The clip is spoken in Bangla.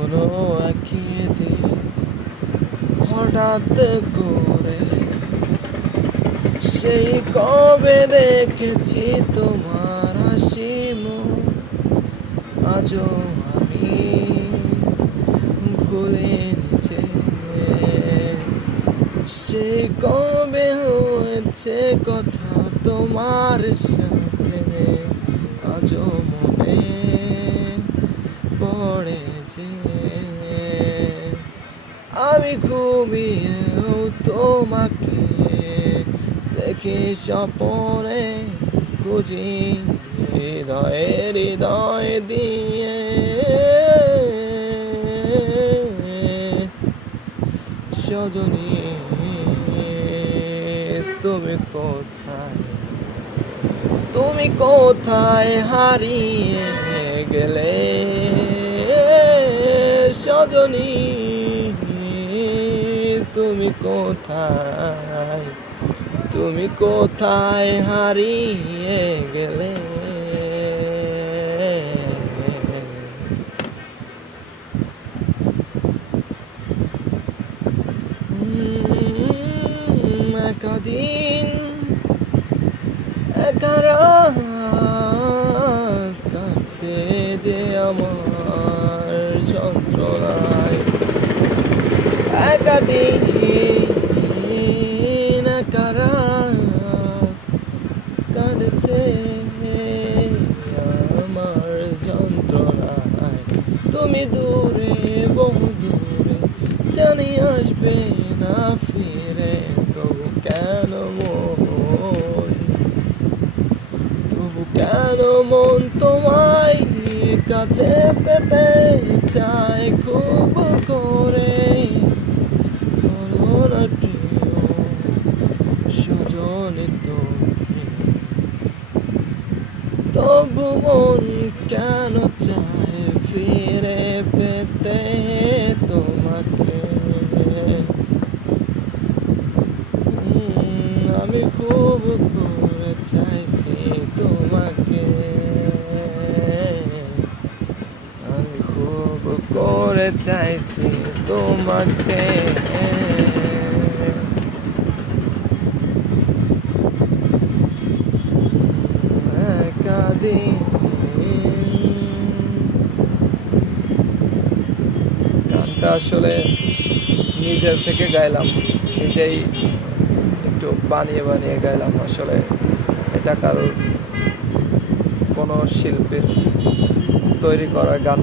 কোনো একদিন হঠাৎ করে সেই কবে দেখেছি তোমার হাসি মুখ, আজও আমি ভুলিনি যে সেই কবে হয়েছে কথা তোমার সাথে, আজও মনে পড়ে যে আমি ঘুমিয়েও তোমাকে দেখি স্বপনে, খুঁজি হৃদয় দিয়ে। সজনী তুমি কোথায় হারিয়ে গেলে? সজনী তুমি কোথায় হারিয়ে গেলে? একদিন একা রাত কাটছে যে আমার যন্ত্রণায়, একদিন একা রাত কাটছে আমার যন্ত্রণায়। তুমি দূরে, বহু দূরে, জানি আসবে না ফিরে, তবু কেন মন তোমায় কাছে পেতে চায় খুব করে। বলো না প্রিয় সজনী তুমি, তবু মন কেন চায় ফিরে পেতে তোমাকে। আমি খুব করে চাইছি তোমাকে, আমি খুব করে চাইছি তোমাকে। একদিন গানটা আসলে নিজের থেকে গাইলাম, নিজেই একটু বানিয়ে গাইলাম। আসলে এটা কারোর কোনো শিল্পীর তৈরি করা গান।